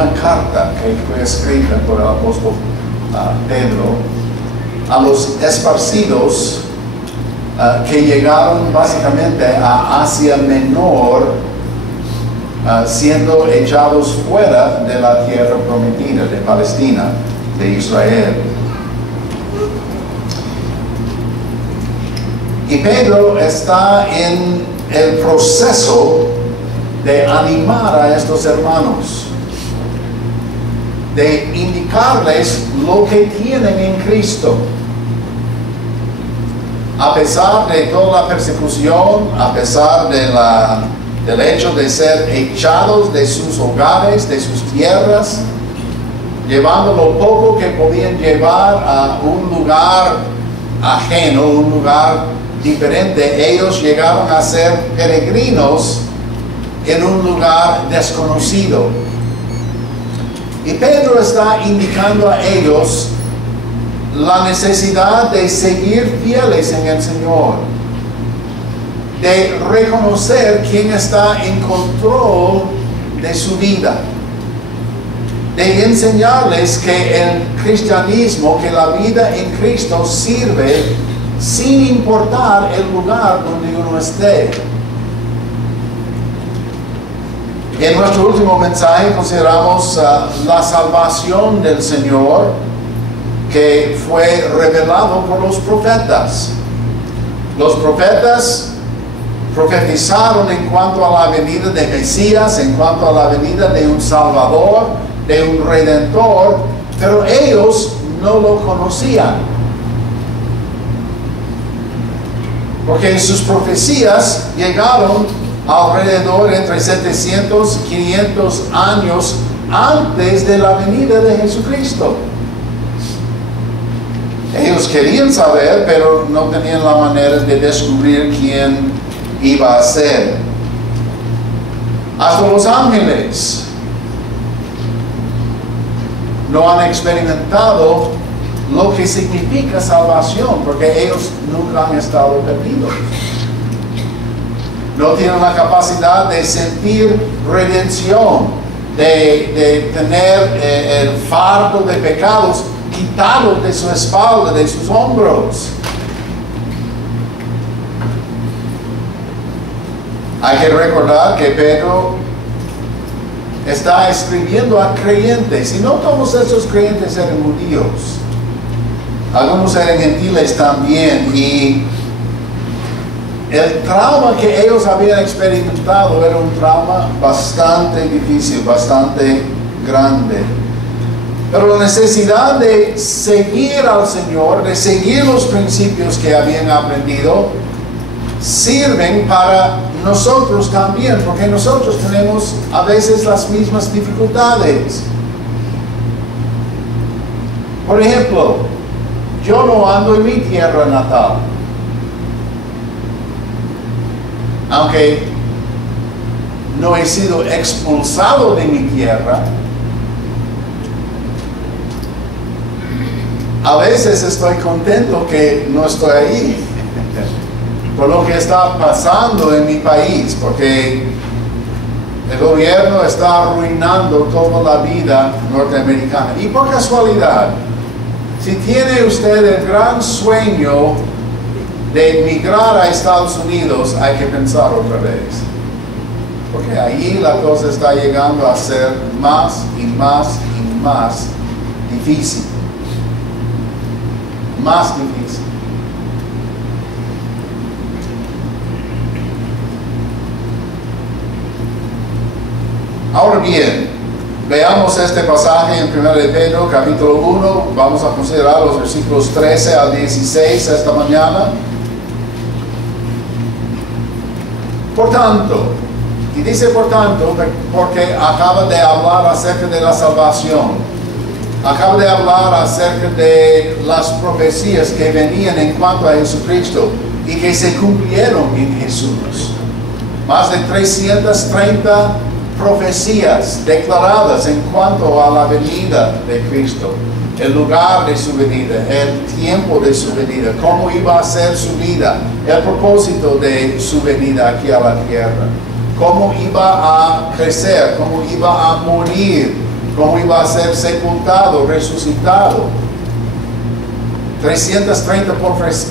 una carta que fue escrita por el apóstol Pedro a los esparcidos que llegaron básicamente a Asia Menor, siendo echados fuera de la tierra prometida de Palestina, de Israel. Y Pedro está en el proceso de animar a estos hermanos, de indicarles lo que tienen en Cristo. A pesar de toda la persecución, a pesar del hecho de ser echados de sus hogares, de sus tierras, llevando lo poco que podían llevar a un lugar ajeno, un lugar diferente, ellos llegaron a ser peregrinos en un lugar desconocido. Y Pedro está indicando a ellos la necesidad de seguir fieles en el Señor, de reconocer quién está en control de su vida, de enseñarles que el cristianismo, que la vida en Cristo sirve sin importar el lugar donde uno esté. En nuestro último mensaje consideramos la salvación del Señor, que fue revelado por los profetas. Los profetas profetizaron en cuanto a la venida de Mesías, en cuanto a la venida de un Salvador, de un Redentor, pero ellos no lo conocían, porque sus profecías llegaron alrededor entre 700 y 500 años antes de la venida de Jesucristo. Ellos querían saber, pero no tenían la manera de descubrir quién iba a ser. Hasta los ángeles no han experimentado lo que significa salvación, porque ellos nunca han estado perdidos. No tienen la capacidad de sentir redención, de tener el fardo de pecados quitado de su espalda, de sus hombros. Hay que recordar que Pedro está escribiendo a creyentes, y no todos esos creyentes eran judíos. Algunos eran gentiles también, y el trauma que ellos habían experimentado era un trauma bastante difícil, bastante grande. Pero la necesidad de seguir al Señor, de seguir los principios que habían aprendido, sirven para nosotros también, porque nosotros tenemos a veces las mismas dificultades. Por ejemplo, yo no ando en mi tierra natal, aunque no he sido expulsado de mi tierra. A veces estoy contento que no estoy ahí por lo que está pasando en mi país, porque el gobierno está arruinando toda la vida norteamericana. Y por casualidad, si tiene usted el gran sueño de emigrar a Estados Unidos, hay que pensar otra vez, porque ahí la cosa está llegando a ser más y más y más difícil. Más difícil. Ahora bien, veamos este pasaje en 1 de Pedro, capítulo 1. Vamos a considerar los versículos 13 al 16 esta mañana. Por tanto, y dice por tanto, porque acaba de hablar acerca de la salvación. Acaba de hablar acerca de las profecías que venían en cuanto a Jesucristo y que se cumplieron en Jesús. Más de 330 profecías declaradas en cuanto a la venida de Cristo, el lugar de su venida, el tiempo de su venida, cómo iba a ser su vida, el propósito de su venida aquí a la tierra, cómo iba a crecer, cómo iba a morir cómo iba a ser sepultado, resucitado. 330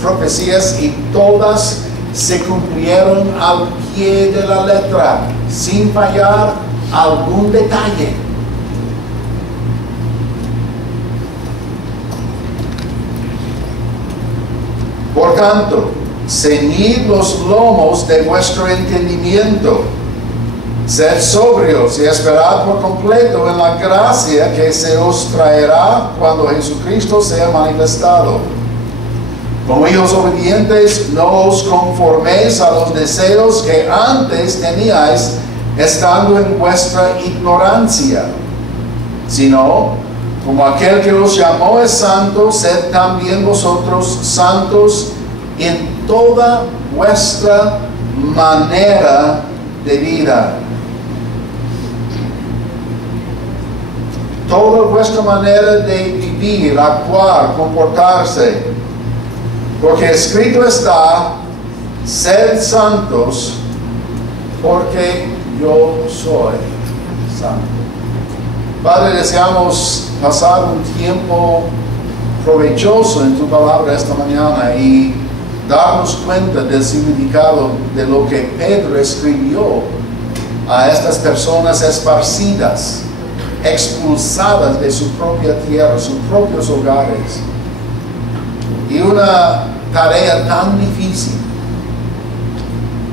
profecías y todas se cumplieron al pie de la letra, sin fallar algún detalle. Por tanto, ceñid los lomos de vuestro entendimiento, sed sobrios y esperad por completo en la gracia que se os traerá cuando Jesucristo sea manifestado. Como hijos obedientes, no os conforméis a los deseos que antes teníais estando en vuestra ignorancia, sino, como aquel que os llamó es santo, sed también vosotros santos en toda vuestra manera de vida. Toda vuestra manera de vivir, actuar, comportarse. Porque escrito está, sed santos, porque yo soy santo. Padre, deseamos pasar un tiempo provechoso en tu palabra esta mañana y darnos cuenta del significado de lo que Pedro escribió a estas personas esparcidas, expulsadas de su propia tierra, sus propios hogares. Y una tarea tan difícil.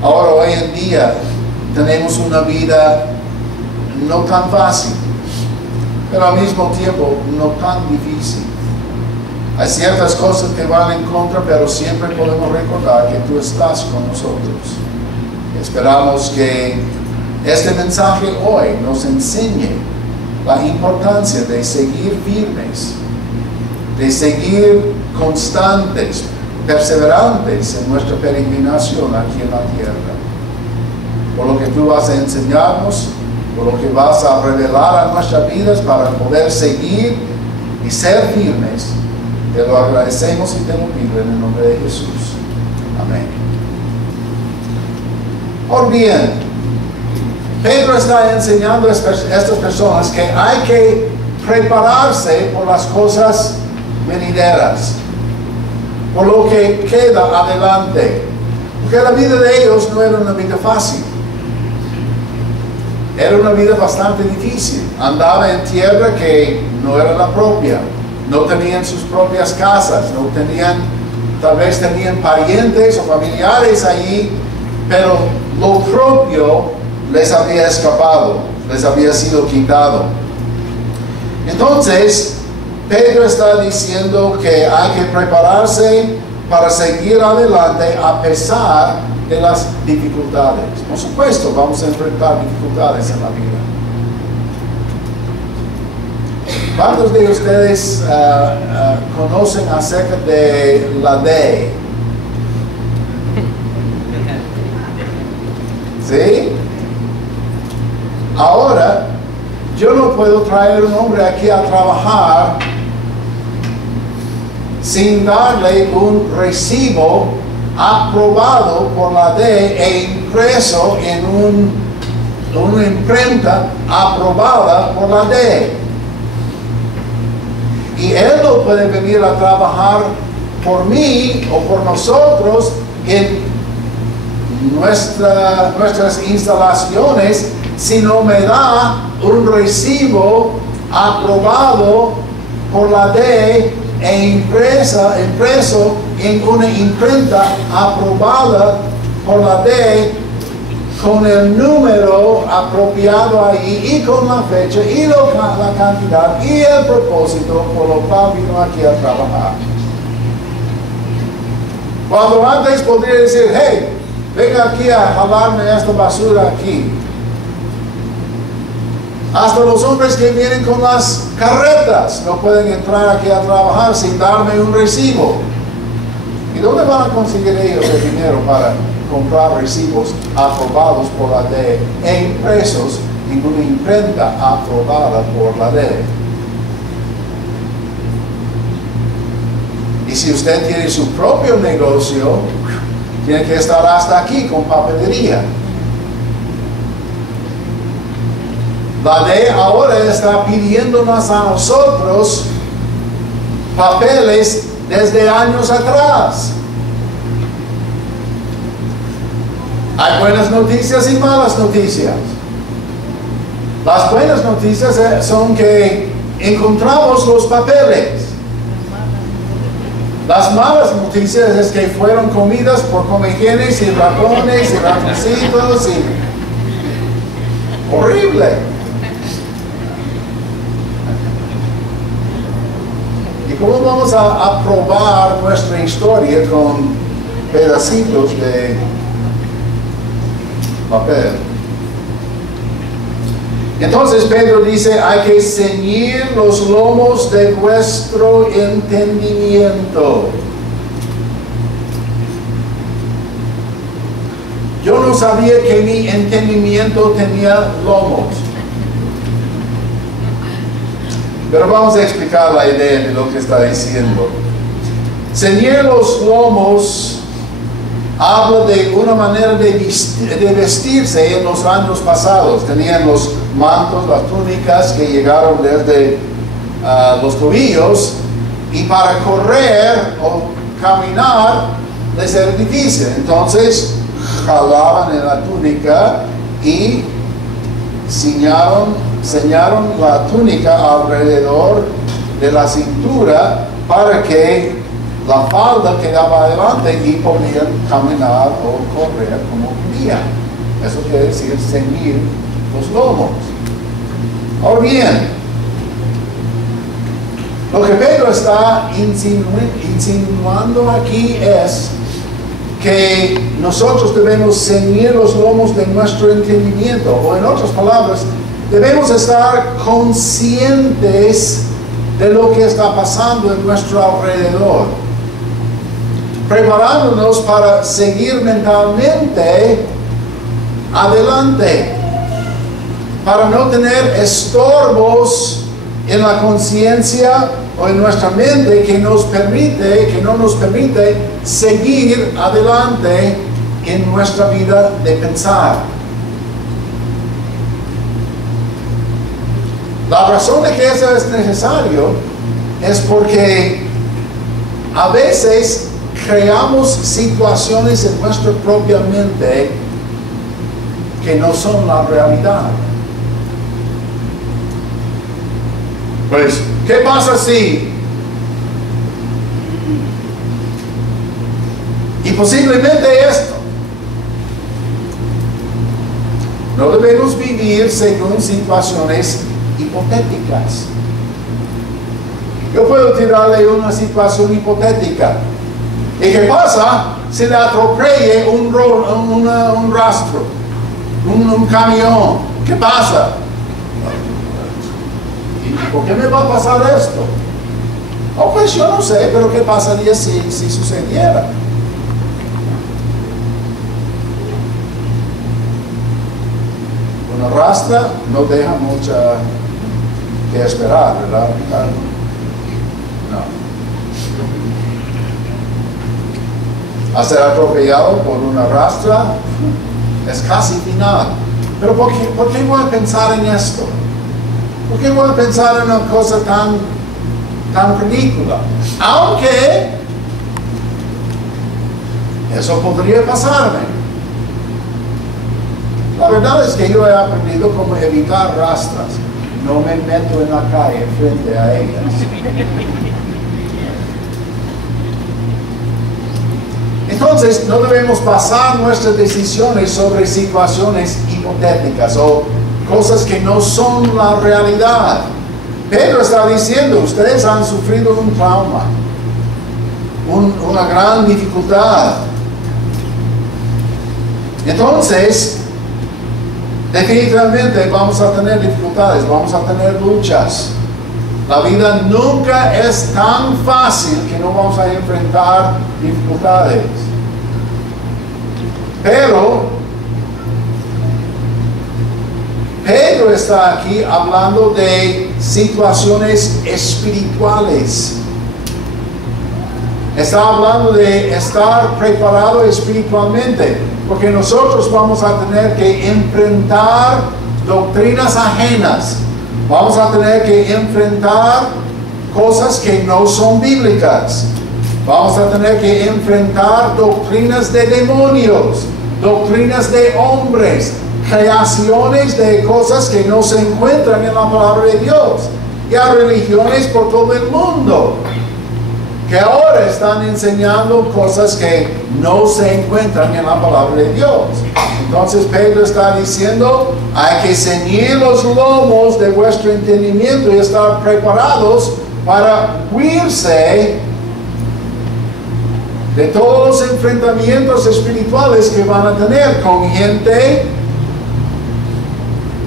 Ahora, hoy en día, tenemos una vida no tan fácil, pero al mismo tiempo no tan difícil. Hay ciertas cosas que van en contra, pero siempre podemos recordar que tú estás con nosotros. Esperamos que este mensaje hoy nos enseñe la importancia de seguir firmes, de seguir constantes, perseverantes en nuestra peregrinación aquí en la tierra. Por lo que tú vas a enseñarnos, por lo que vas a revelar a nuestras vidas para poder seguir y ser firmes, te lo agradecemos y te lo pido en el nombre de Jesús. Amén. Por bien, Pedro está enseñando a estas personas que hay que prepararse por las cosas venideras, por lo que queda adelante, porque la vida de ellos no era una vida fácil, era una vida bastante difícil. Andaba en tierra que no era la propia, no tenían sus propias casas, no tenían, tal vez tenían parientes o familiares allí, pero lo propio les había escapado, les había sido quitado. Entonces Pedro está diciendo que hay que prepararse para seguir adelante a pesar de las dificultades. Por supuesto, vamos a enfrentar dificultades en la vida. ¿Cuántos de ustedes conocen acerca de la ley? ¿Sí? Ahora, yo no puedo traer un hombre aquí a trabajar sin darle un recibo aprobado por la ley e impreso en una imprenta aprobada por la ley. Y él no puede venir a trabajar por mí o por nosotros en nuestras instalaciones si no me da un recibo aprobado por la ley e impreso en una imprenta aprobada por la ley con el número apropiado ahí y con la fecha y la cantidad y el propósito por lo cual vino aquí a trabajar. Cuando antes podría decir, hey, venga aquí a jalarme esta basura aquí. Hasta los hombres que vienen con las carretas no pueden entrar aquí a trabajar sin darme un recibo. ¿Y dónde van a conseguir ellos el dinero para comprar recibos aprobados por la ley e impresos en una imprenta aprobada por la ley? Y si usted tiene su propio negocio, tiene que estar hasta aquí con papelería. La ley ahora está pidiéndonos a nosotros papeles desde años atrás. Hay buenas noticias y malas noticias. Las buenas noticias son que encontramos los papeles. Las malas noticias es que fueron comidas por comejenes y ratones y ratoncitos y... horrible. ¿Y cómo vamos a probar nuestra historia con pedacitos de papel? Entonces Pedro dice, hay que ceñir los lomos de vuestro entendimiento. Yo no sabía que mi entendimiento tenía lomos. Pero vamos a explicar la idea de lo que está diciendo. Ceñir los lomos habla de una manera de vestirse en los años pasados. Tenían los mantos, las túnicas que llegaron desde los tobillos, y para correr o caminar les era difícil. Entonces jalaban en la túnica y ceñaron la túnica alrededor de la cintura para que la falda quedaba adelante y podían caminar o correr como querían. Eso quiere decir ceñir los lomos. Ahora bien, lo que Pedro está insinuando aquí es que nosotros debemos ceñir los lomos de nuestro entendimiento, o en otras palabras, debemos estar conscientes de lo que está pasando en nuestro alrededor, preparándonos para seguir mentalmente adelante, para no tener estorbos en la conciencia o en nuestra mente que no nos permite seguir adelante en nuestra vida de pensar. La razón de que eso es necesario es porque a veces creamos situaciones en nuestra propia mente que no son la realidad. Pues, ¿qué pasa si? Y posiblemente esto. No debemos vivir según situaciones hipotéticas. Yo puedo tirarle una situación hipotética. ¿Y qué pasa si le atropelle un rastro, un camión? ¿Qué pasa? ¿Y por qué me va a pasar esto? Oh, pues yo no sé, pero ¿qué pasaría si sucediera? Una rastra no deja mucha que esperar, ¿verdad, Ricardo? No. A ser atropellado por una rastra es casi final. Pero ¿por qué voy a pensar en esto? ¿Por qué voy a pensar en una cosa tan ridícula? Aunque eso podría pasarme. La verdad es que yo he aprendido cómo evitar rastras. No me meto en la calle frente a ellas. Entonces, no debemos basar nuestras decisiones sobre situaciones hipotéticas o cosas que no son la realidad. Pedro está diciendo, ustedes han sufrido un trauma, una gran dificultad. Entonces, definitivamente vamos a tener dificultades, vamos a tener luchas. La vida nunca es tan fácil que no vamos a enfrentar dificultades. Pero Pedro está aquí hablando de situaciones espirituales. Está hablando de estar preparado espiritualmente, porque nosotros vamos a tener que enfrentar doctrinas ajenas. Vamos a tener que enfrentar cosas que no son bíblicas. Vamos a tener que enfrentar doctrinas de demonios, doctrinas de hombres, creaciones de cosas que no se encuentran en la palabra de Dios. Y hay religiones por todo el mundo que ahora están enseñando cosas que no se encuentran en la palabra de Dios. Entonces Pedro está diciendo, hay que ceñir los lomos de vuestro entendimiento y estar preparados para huirse de todos los enfrentamientos espirituales que van a tener con gente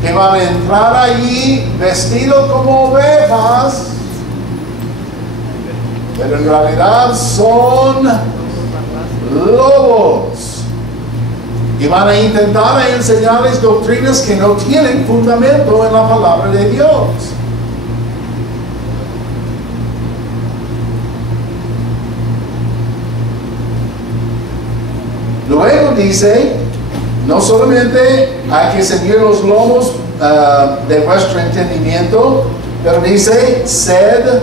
que van a entrar allí vestidos como ovejas, pero en realidad son lobos. Y van a intentar enseñarles doctrinas que no tienen fundamento en la palabra de Dios. Luego dice, no solamente hay que ceñir los lomos de vuestro entendimiento, pero dice, sed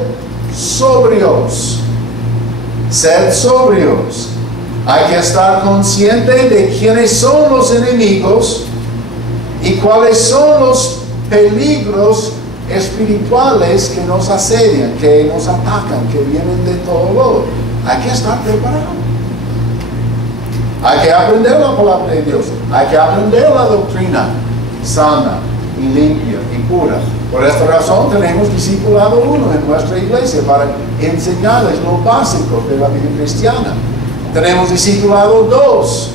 sobrios. Sed sobrios. Hay que estar consciente de quiénes son los enemigos y cuáles son los peligros espirituales que nos asedian, que nos atacan, que vienen de todo lado. Hay que estar preparado. Hay que aprender la palabra de Dios. Hay que aprender la doctrina sana y limpia y pura. Por esta razón tenemos discipulado 1 en nuestra iglesia para enseñarles lo básico de la vida cristiana. Tenemos discipulado 2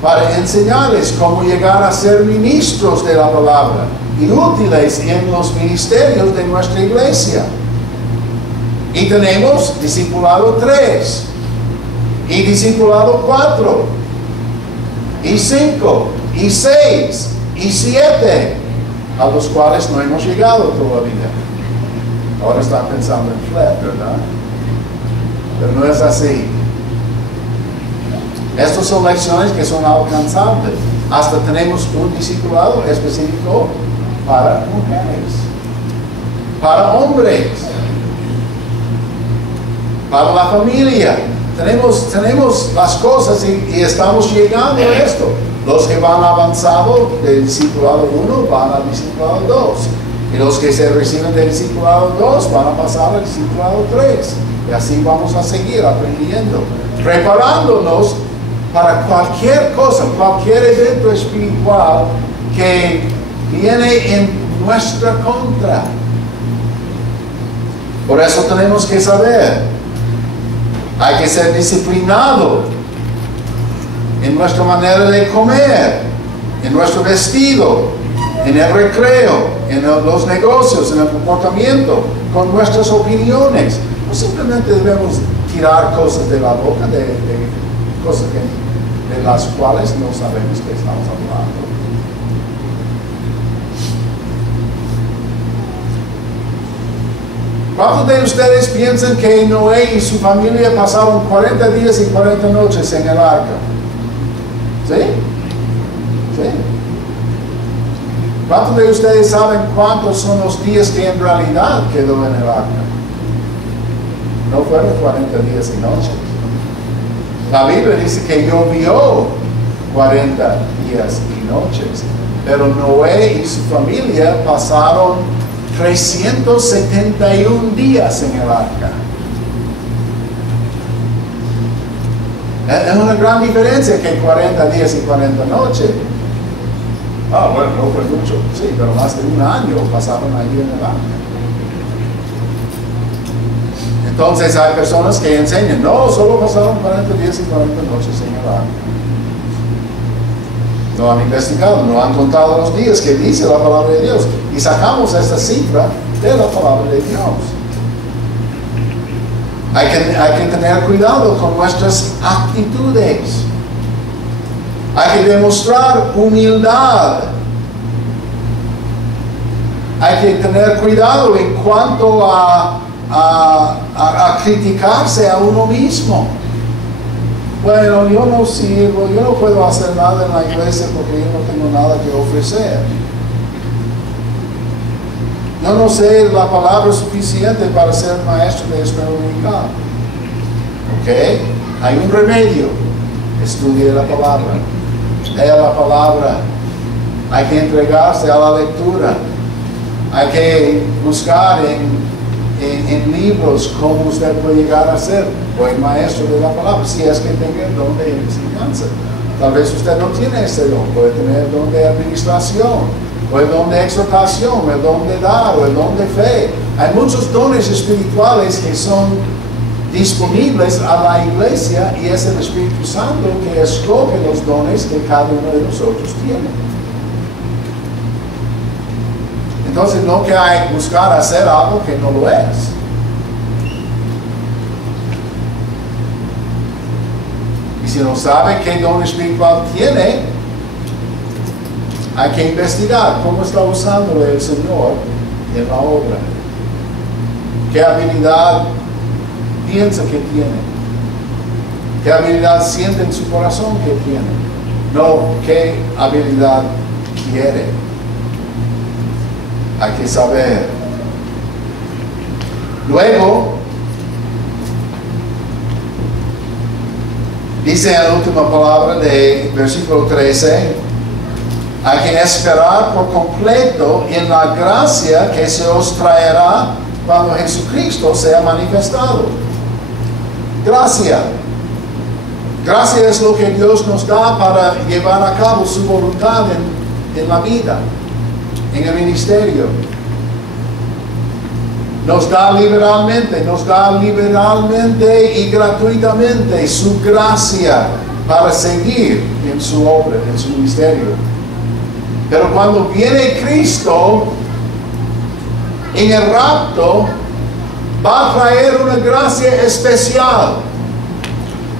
para enseñarles cómo llegar a ser ministros de la palabra y útiles en los ministerios de nuestra iglesia. Y tenemos discipulado 3 y discipulado 4 y 5 y 6 y 7, a los cuales no hemos llegado todavía. Ahora están pensando en flat, ¿verdad? Pero no es así. Estas son lecciones que son alcanzables. Hasta tenemos un discipulado específico para mujeres, para hombres, para la familia. Tenemos las cosas y estamos llegando a esto. Los que van avanzado del discipulado 1 van al discipulado 2. Y los que se reciben del discipulado 2 van a pasar al discipulado 3. Y así vamos a seguir aprendiendo, preparándonos para cualquier cosa, cualquier evento espiritual que viene en nuestra contra. Por eso tenemos que saber, hay que ser disciplinado en nuestra manera de comer, en nuestro vestido, en el recreo, en los negocios, en el comportamiento, con nuestras opiniones. No simplemente debemos tirar cosas de la boca, de cosas de las cuales no sabemos que estamos hablando. ¿Cuántos de ustedes piensan que Noé y su familia pasaron 40 días y 40 noches en el arca? ¿Sí? ¿Sí? ¿Cuántos de ustedes saben cuántos son los días que en realidad quedó en el arca? No fueron 40 días y noches. La Biblia dice que llovió 40 días y noches, pero Noé y su familia pasaron 371 días en el arca. Es una gran diferencia que 40 días y 40 noches. Ah, bueno, no fue mucho, sí, pero más de un año pasaron allí en el arca. Entonces hay personas que enseñan, no, solo pasaron 40 días y 40 noches en el arca. No han investigado, no han contado los días que dice la palabra de Dios. Y sacamos esta cifra de la palabra de Dios. Hay que tener cuidado con nuestras actitudes. Hay que demostrar humildad. Hay que tener cuidado en cuanto a criticarse a uno mismo. Bueno, yo no sirvo, yo no puedo hacer nada en la iglesia porque yo no tengo nada que ofrecer. yo no sé la palabra suficiente para ser maestro de escuela dominical. ¿Ok? Hay un remedio. Estudie la palabra. Lea la palabra. Hay que entregarse a la lectura. Hay que buscar en libros cómo usted puede llegar a ser buen maestro de la palabra, si es que tenga el don de enseñanza. Tal vez usted no tiene ese don, puede tener el don de administración, o el don de exhortación, o el don de dar, o el don de fe. Hay muchos dones espirituales que son disponibles a la iglesia, y es el Espíritu Santo que escoge los dones que cada uno de nosotros tiene. Entonces no que hay que buscar hacer algo que no lo es. Y si no sabe qué don espiritual tiene, hay que investigar cómo está usando el Señor en la obra. ¿Qué habilidad piensa que tiene? ¿Qué habilidad siente en su corazón que tiene? No, ¿qué habilidad quiere? Hay que saber. Luego, dice en la última palabra de versículo 13, hay que esperar por completo en la gracia que se os traerá cuando Jesucristo sea manifestado. Gracia. Gracia es lo que Dios nos da para llevar a cabo su voluntad en la vida, en el ministerio. Nos da liberalmente y gratuitamente su gracia para seguir en su obra, en su ministerio. Pero cuando viene Cristo, en el rapto, va a traer una gracia especial.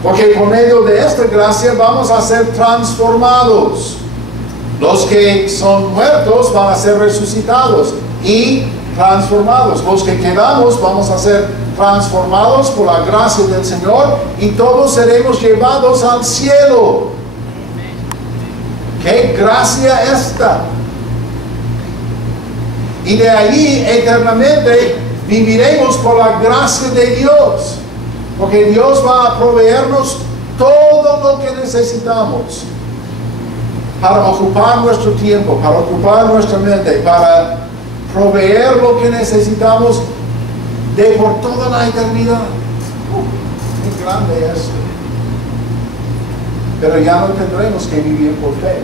Porque por medio de esta gracia vamos a ser transformados. Los que son muertos van a ser resucitados y transformados. Los que quedamos vamos a ser transformados por la gracia del Señor y todos seremos llevados al cielo. ¡Qué gracia esta! Y de allí eternamente viviremos por la gracia de Dios. Porque Dios va a proveernos todo lo que necesitamos para ocupar nuestro tiempo, para ocupar nuestra mente, para proveer lo que necesitamos de por toda la eternidad. Qué grande es. Pero ya no tendremos que vivir por fe.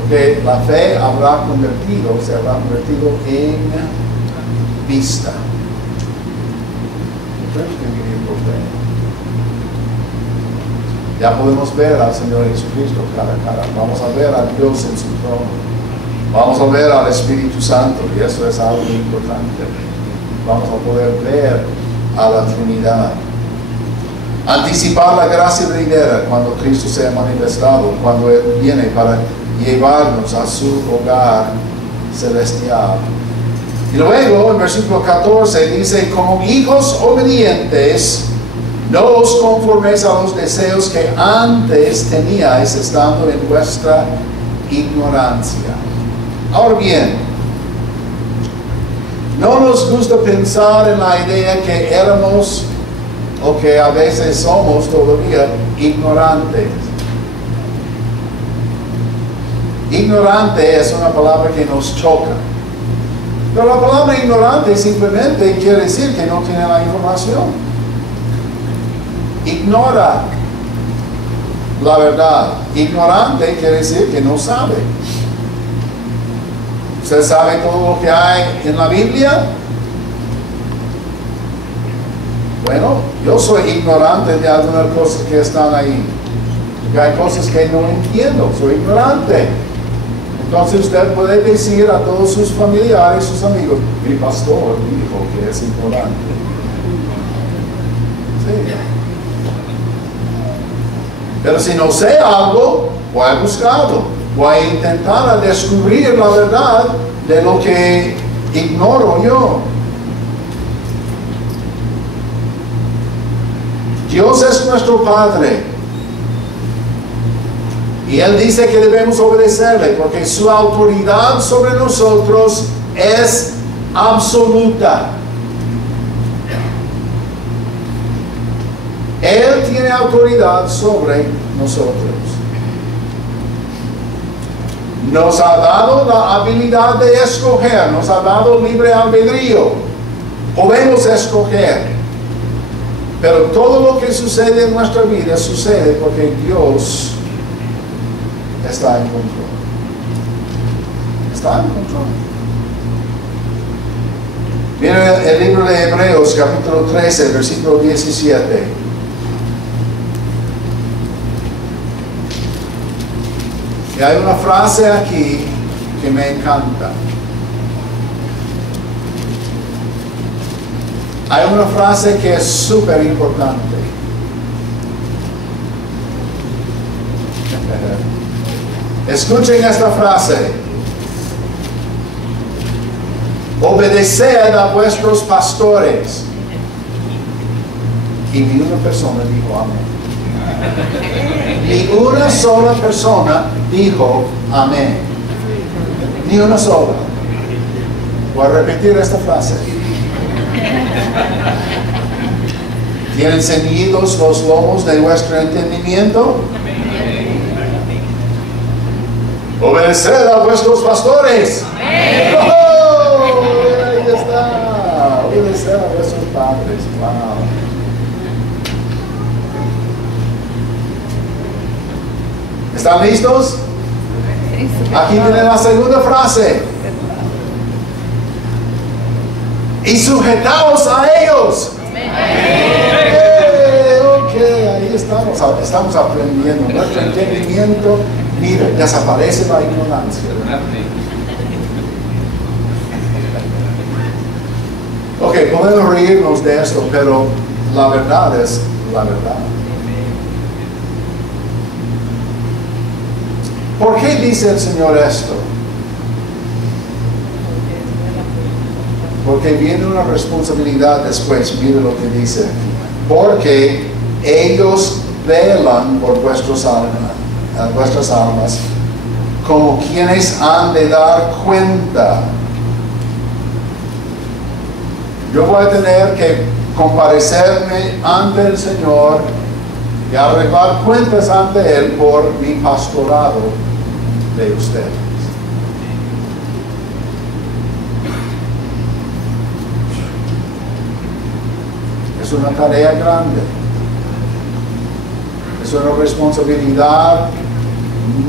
Porque la fe se habrá convertido en vista. Tenemos que vivir por fe. Ya podemos ver al Señor Jesucristo cara a cara. Vamos a ver a Dios en su trono. Vamos a ver al Espíritu Santo, y eso es algo muy importante. Vamos a poder ver a la Trinidad. Anticipar la gracia venidera cuando Cristo sea manifestado, cuando Él viene para llevarnos a su hogar celestial. Y luego, en versículo 14, dice, como hijos obedientes, no os conforméis a los deseos que antes teníais estando en vuestra ignorancia. Ahora bien, no nos gusta pensar en la idea que éramos, o que a veces somos todavía, ignorantes. Ignorante es una palabra que nos choca. Pero la palabra ignorante simplemente quiere decir que no tiene la información. Ignora la verdad. Ignorante quiere decir que no sabe. ¿Usted sabe todo lo que hay en la Biblia? Bueno, yo soy ignorante de algunas cosas que están ahí. Porque hay cosas que no entiendo, soy ignorante. Entonces usted puede decir a todos sus familiares, sus amigos, mi pastor dijo que es ignorante. Sí. Pero si no sé algo, voy a buscarlo. Voy a intentar descubrir la verdad de lo que ignoro yo. Dios es nuestro Padre. Y Él dice que debemos obedecerle porque su autoridad sobre nosotros es absoluta. Él tiene autoridad sobre nosotros. Nos ha dado la habilidad de escoger, nos ha dado libre albedrío. Podemos escoger. Pero todo lo que sucede en nuestra vida sucede porque Dios está en control. Está en control. Miren el libro de Hebreos, capítulo 13, versículo 17. Y hay una frase aquí que me encanta. Hay una frase que es súper importante. Escuchen esta frase. Obedeced a vuestros pastores. Y ni una persona dijo amén. Ni una sola persona dijo amén. Ni una sola. Voy a repetir esta frase. ¿Tienen ceñidos los lomos de vuestro entendimiento? Obedeced a vuestros pastores. ¡Oh! Ahí está. Obedeced a vuestros padres. Wow. ¿Están listos? Aquí tienen la segunda frase. Y sujetaos a ellos. Ok, ahí estamos aprendiendo. Nuestro entendimiento, mira, desaparece la ignorancia. Ok, podemos reírnos de esto, pero la verdad es la verdad. ¿Por qué dice el Señor esto? Porque viene una responsabilidad después. Mire lo que dice. Porque ellos velan por vuestras almas como quienes han de dar cuenta. Yo voy a tener que comparecerme ante el Señor y arreglar cuentas ante Él por mi pastorado de ustedes. Es una tarea grande. Es una responsabilidad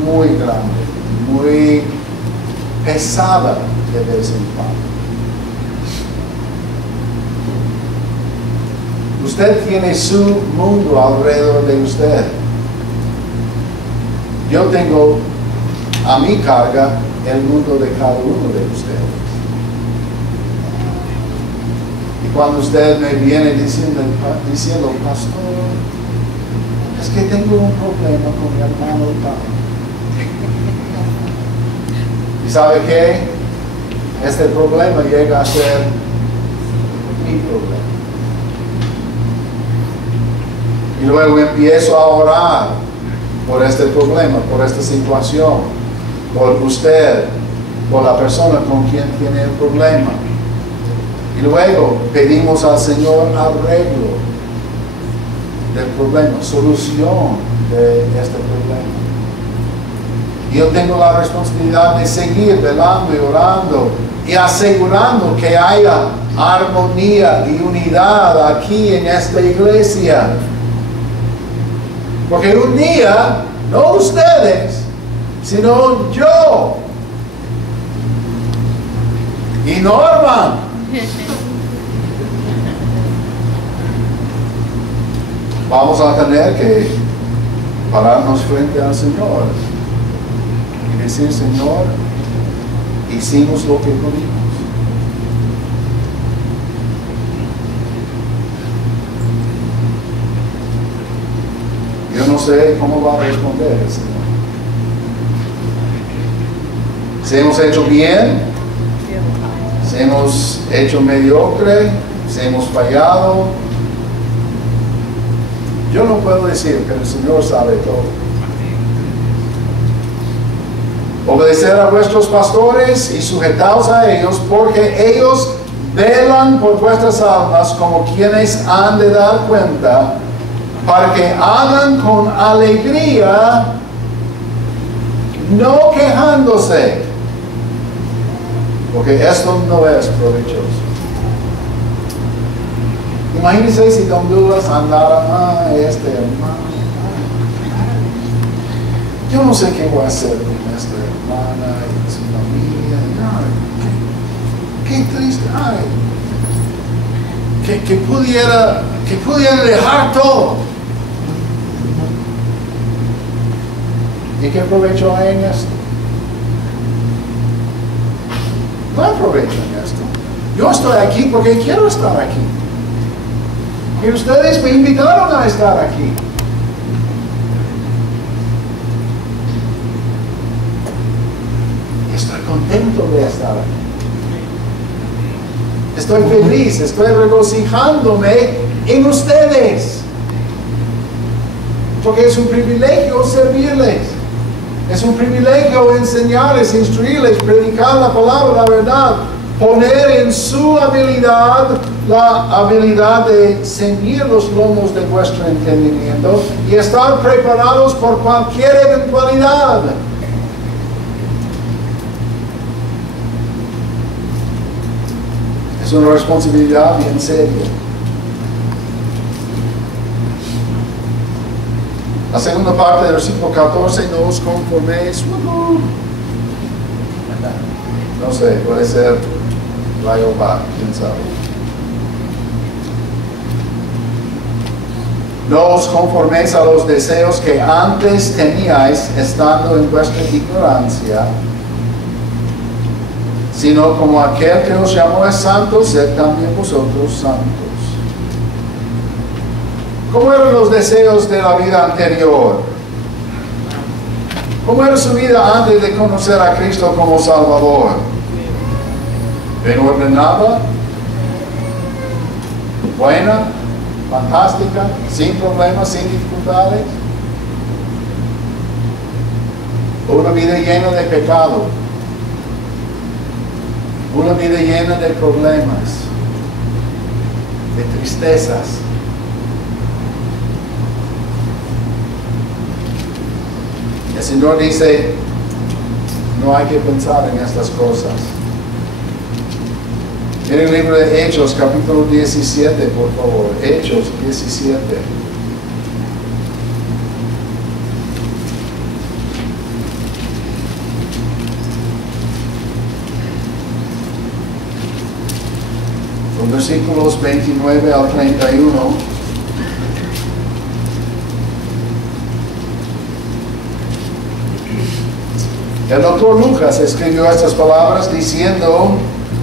muy grande, muy pesada de vez en cuando. Usted tiene su mundo alrededor de usted. Yo tengo a mi carga el mundo de cada uno de ustedes. Y cuando usted me viene diciendo, pastor, es que tengo un problema con mi hermano tal. ¿Y sabe qué? Este problema llega a ser mi problema. Y luego empiezo a orar por este problema, por esta situación, por usted, por la persona con quien tiene el problema. Y luego pedimos al Señor arreglo del problema, solución de este problema. Y yo tengo la responsabilidad de seguir velando y orando y asegurando que haya armonía y unidad aquí en esta iglesia. Porque un día, no ustedes, sino yo y Norma vamos a tener que pararnos frente al Señor y decir, Señor, hicimos lo que pudimos. Yo no sé cómo va a responder el Señor. Si hemos hecho bien, si hemos hecho mediocre, si hemos fallado, yo no puedo decir que el Señor sabe todo. Obedecer a vuestros pastores y sujetaos a ellos, porque ellos velan por vuestras almas como quienes han de dar cuenta, para que hagan con alegría, no quejándose, porque esto no es provechoso. Imagínense si don Douglas andara, este hermano, yo no sé qué voy a hacer con esta hermana y su familia. Qué triste. Ay, que pudiera dejar todo. ¿Y qué provecho hay en esto? No hay provecho en esto. Yo estoy aquí porque quiero estar aquí. Y ustedes me invitaron a estar aquí. Estoy contento de estar aquí. Estoy feliz, estoy regocijándome en ustedes. Porque es un privilegio servirles. Es un privilegio enseñarles, instruirles, predicar la palabra, la verdad. Poner en su habilidad la habilidad de ceñir los lomos de vuestro entendimiento y estar preparados por cualquier eventualidad. Es una responsabilidad bien seria. La segunda parte del versículo 14, no os conforméis. No sé, puede ser Rayovac, quién sabe. No os conforméis a los deseos que antes teníais estando en vuestra ignorancia, sino como aquel que os llamó es santo, sed también vosotros santos. ¿Cómo eran los deseos de la vida anterior? ¿Cómo era su vida antes de conocer a Cristo como Salvador? ¿Bien ordenada? ¿Buena? ¿Fantástica? ¿Sin problemas? ¿Sin dificultades? Una vida llena de pecado. Una vida llena de problemas, de tristezas. El Señor dice, no hay que pensar en estas cosas. En el libro de Hechos, capítulo 17, por favor. Hechos 17. Los versículos 29 al 31. El doctor Lucas escribió estas palabras diciendo,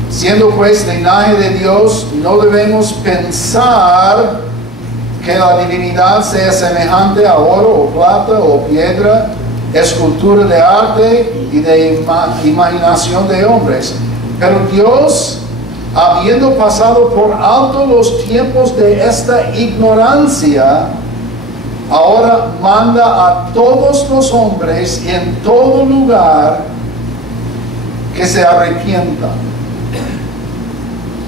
siendo pues linaje de Dios, no debemos pensar que la divinidad sea semejante a oro o plata o piedra, escultura de arte y de imaginación de hombres. Pero Dios, habiendo pasado por alto los tiempos de esta ignorancia, ahora manda a todos los hombres en todo lugar que se arrepientan,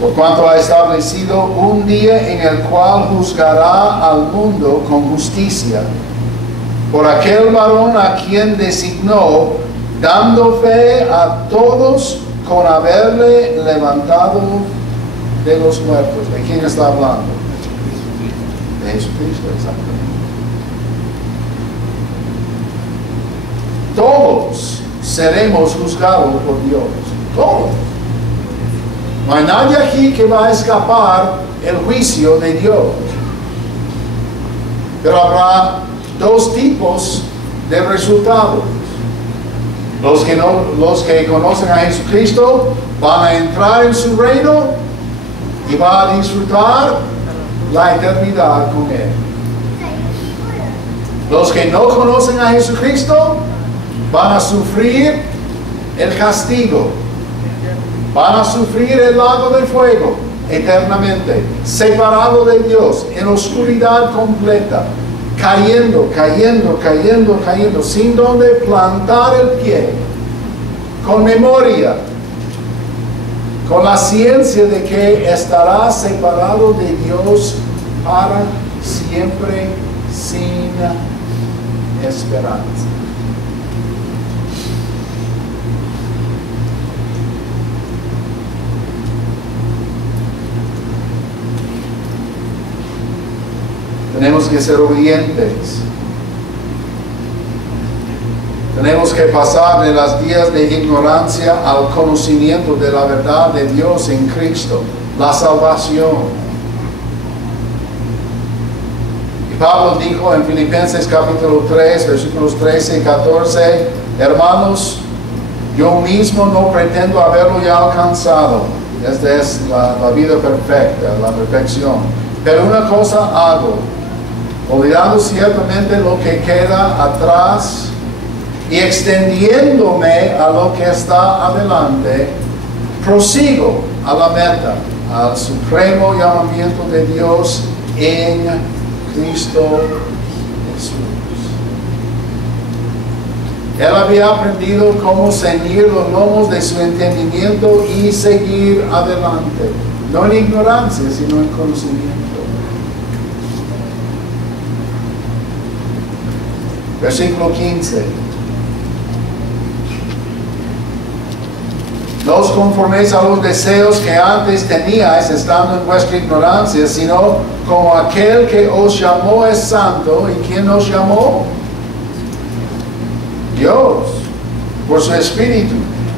por cuanto ha establecido un día en el cual juzgará al mundo con justicia, por aquel varón a quien designó, dando fe a todos con haberle levantado de los muertos. ¿De quién está hablando? De Jesucristo, exactamente. Todos seremos juzgados por Dios. Todos. No hay nadie aquí que va a escapar el juicio de Dios. Pero habrá dos tipos de resultados. Los que conocen a Jesucristo van a entrar en su reino y van a disfrutar la eternidad con Él. Los que no conocen a Jesucristo van a sufrir el castigo, van a sufrir el lago del fuego eternamente, separado de Dios, en oscuridad completa, cayendo, sin donde plantar el pie. con memoria, con la ciencia de que estará separado de Dios para siempre sin esperanza. Tenemos que ser obedientes. Tenemos que pasar de los días de ignorancia al conocimiento de la verdad de Dios en Cristo, la salvación. Y Pablo dijo en Filipenses capítulo 3, versículos 13 y 14, hermanos, yo mismo no pretendo haberlo ya alcanzado. Esta es la vida perfecta, la perfección. Pero una cosa hago, olvidando ciertamente lo que queda atrás y extendiéndome a lo que está adelante, prosigo a la meta, al supremo llamamiento de Dios en Cristo Jesús. Él había aprendido cómo ceñir los lomos de su entendimiento y seguir adelante, no en ignorancia, sino en conocimiento. Versículo 15. No os conforméis a los deseos que antes teníais estando en vuestra ignorancia, sino como aquel que os llamó es santo. ¿Y quién nos llamó? Dios, por su Espíritu.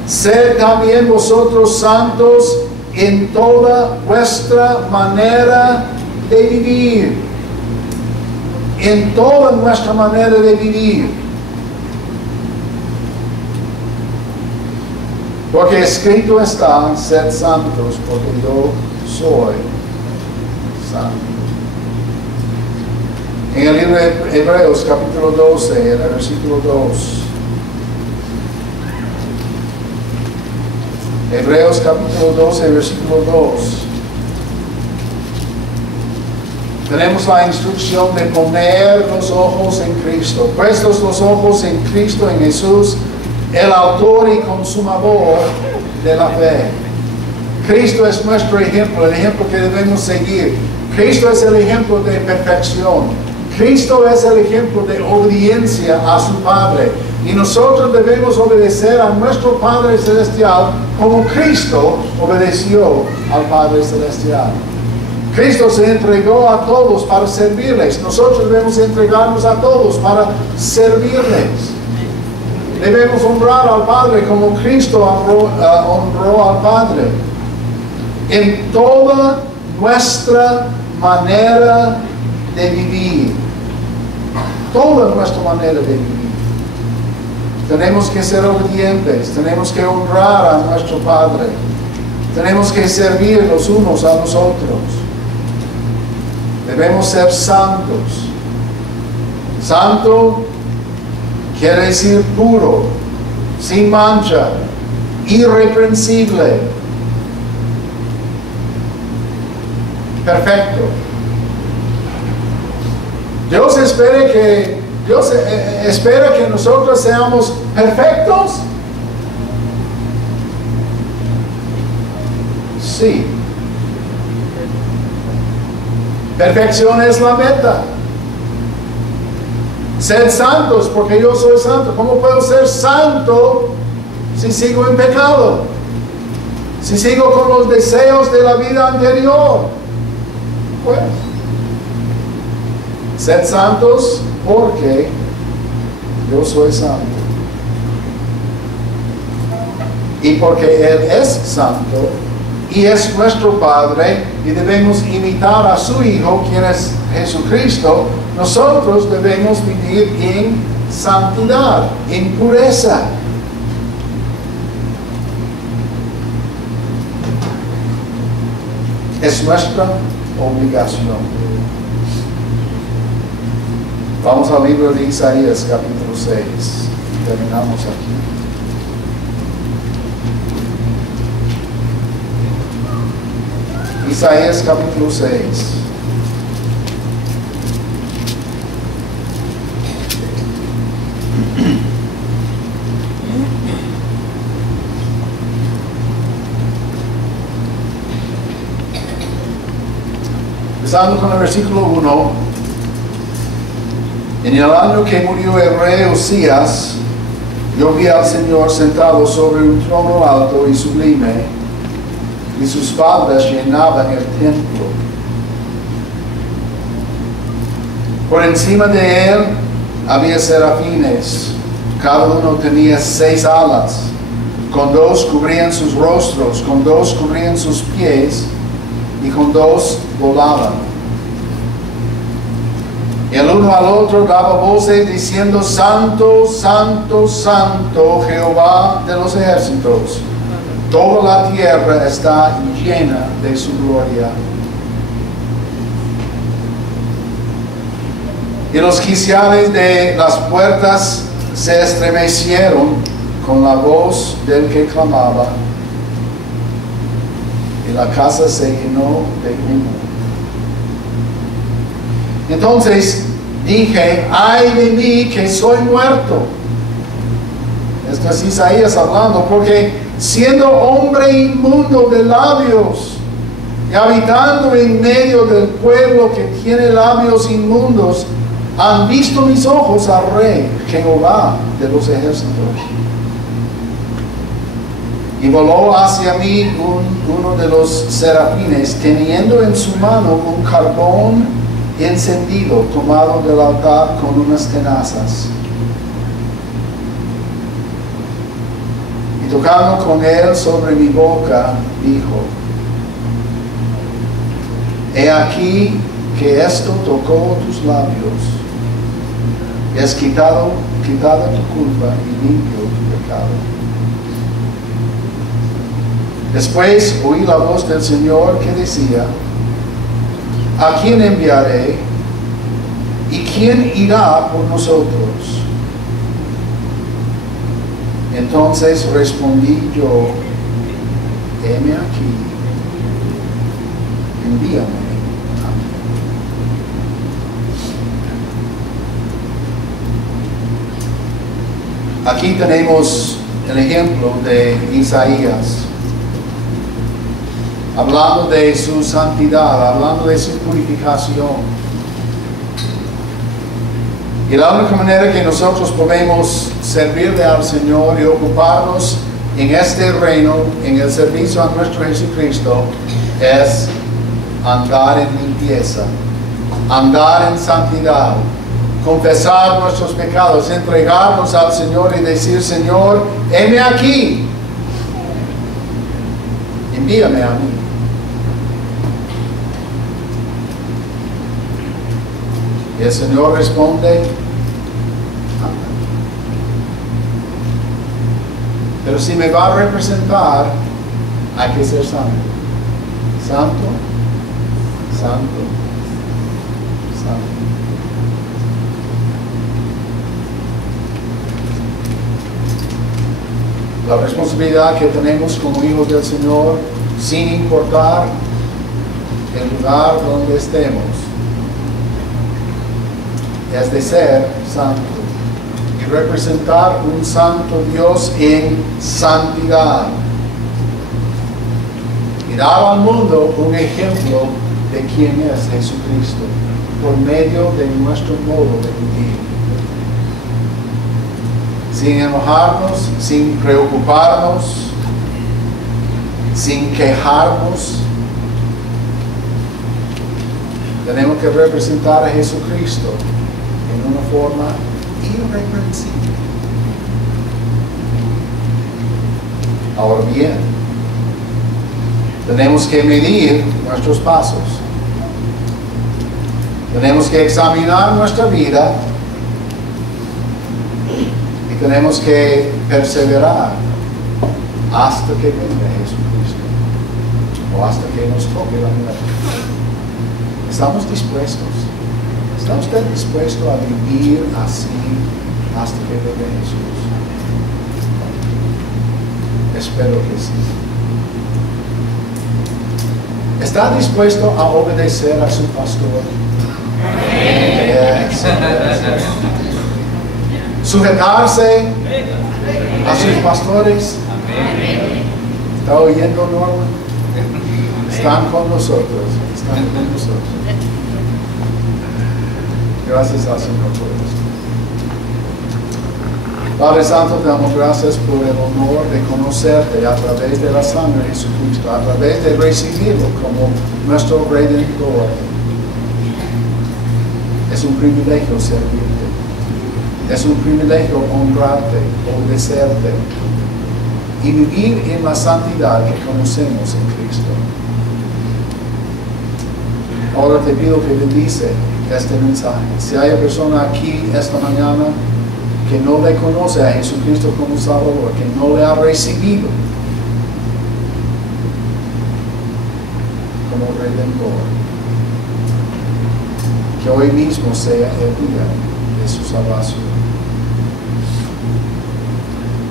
Sed también vosotros santos en toda vuestra manera de vivir. En toda nuestra manera de vivir. Porque escrito está, sed santos, porque yo soy santo. En el libro de Hebreos, capítulo 12, en el versículo 2. Hebreos, capítulo 12, versículo 2. Tenemos la instrucción de poner los ojos en Cristo. Puestos los ojos en Cristo, en Jesús, el autor y consumador de la fe. Cristo es nuestro ejemplo, el ejemplo que debemos seguir. Cristo es el ejemplo de perfección. Cristo es el ejemplo de obediencia a su Padre. Y nosotros debemos obedecer a nuestro Padre Celestial como Cristo obedeció al Padre Celestial. Cristo se entregó a todos para servirles. Nosotros debemos entregarnos a todos para servirles. Debemos honrar al Padre como Cristo honró al Padre. En toda nuestra manera de vivir. Toda nuestra manera de vivir. Tenemos que ser obedientes. Tenemos que honrar a nuestro Padre. Tenemos que servir los unos a los otros. Debemos ser santos. Santo quiere decir puro, sin mancha, irreprensible, perfecto. Dios espera que nosotros seamos perfectos. Sí. Perfección es la meta. Sed santos porque yo soy santo. ¿Cómo puedo ser santo si sigo en pecado? Si sigo con los deseos de la vida anterior. Pues, sed santos porque yo soy santo. Y porque Él es santo y es nuestro Padre y debemos imitar a su Hijo, quien es Jesucristo. Nosotros debemos vivir en santidad, en pureza. Es nuestra obligación. Vamos al libro de Isaías, capítulo 6. Terminamos aquí. Isaías, capítulo 6. Empezando con el versículo 1. En el año que murió el rey Usías, yo vi al Señor sentado sobre un trono alto y sublime, y sus faldas llenaban el templo. Por encima de él había serafines, cada uno tenía 6 alas, con 2 cubrían sus rostros, con 2 cubrían sus pies, y con 2 volaban. El uno al otro daba voces diciendo: Santo, Santo, Santo, Jehová de los ejércitos. Toda la tierra está llena de su gloria. Y los quiciales de las puertas se estremecieron con la voz del que clamaba, y la casa se llenó de humo. Entonces dije: ay de mí, que soy muerto. Esto es Isaías hablando, porque siendo hombre inmundo de labios y habitando en medio del pueblo que tiene labios inmundos, han visto mis ojos al Rey, Jehová de los ejércitos. Y voló hacia mí uno de los serafines, teniendo en su mano un carbón encendido, tomado del altar con unas tenazas. Y tocando con él sobre mi boca, dijo: he aquí que esto tocó tus labios, y has quitada tu culpa y limpio tu pecado. Después oí la voz del Señor que decía: ¿a quién enviaré? ¿Y quién irá por nosotros? Entonces respondí yo: heme aquí, envíame a mí. Aquí tenemos el ejemplo de Isaías, hablando de su santidad, hablando de su purificación. Y la única manera que nosotros podemos servirle al Señor y ocuparnos en este reino, en el servicio a nuestro Jesucristo, es andar en limpieza, andar en santidad, confesar nuestros pecados, entregarnos al Señor y decir: Señor, heme aquí, envíame a mí. Y el Señor responde: anda. Pero si me va a representar, hay que ser santo. Santo, santo, santo. La responsabilidad que tenemos como hijos del Señor, sin importar el lugar donde estemos, es de ser santo y representar un santo Dios en santidad y dar al mundo un ejemplo de quién es Jesucristo por medio de nuestro modo de vivir, sin enojarnos, sin preocuparnos, sin quejarnos. Tenemos que representar a Jesucristo en una forma irreprensible. Ahora bien, tenemos que medir nuestros pasos. Tenemos que examinar nuestra vida y tenemos que perseverar hasta que venga Jesucristo o hasta que nos toque la muerte. ¿Estamos dispuestos? ¿Está usted dispuesto a vivir así hasta que venga Jesús? Espero que sí. ¿Está dispuesto a obedecer a su pastor? Yes, yes. ¿Sujetarse a sus pastores? ¿Está oyendo, Norman? Están con nosotros. Están con nosotros. Gracias al Señor por eso. Padre Santo, te damos gracias por el honor de conocerte a través de la sangre de Jesucristo, a través de recibirlo como nuestro Redentor. Es un privilegio servirte. Es un privilegio honrarte, obedecerte y vivir en la santidad que conocemos en Cristo. Ahora te pido que bendice este mensaje. Si hay persona aquí esta mañana que no le conoce a Jesucristo como Salvador, que no le ha recibido como Redentor, que hoy mismo sea el día de su salvación.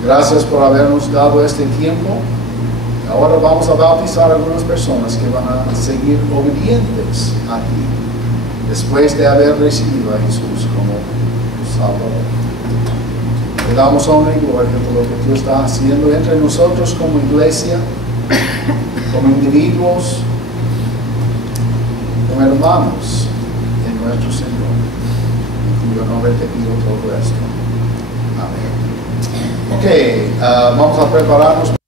Gracias por habernos dado este tiempo. Ahora vamos a bautizar a algunas personas que van a seguir obedientes a ti después de haber recibido a Jesús como Salvador. Te damos honra y gloria por lo que tú estás haciendo entre nosotros como iglesia, como individuos, como hermanos en nuestro Señor. En cuyo nombre te pido todo esto. Amén. Ok, vamos a prepararnos.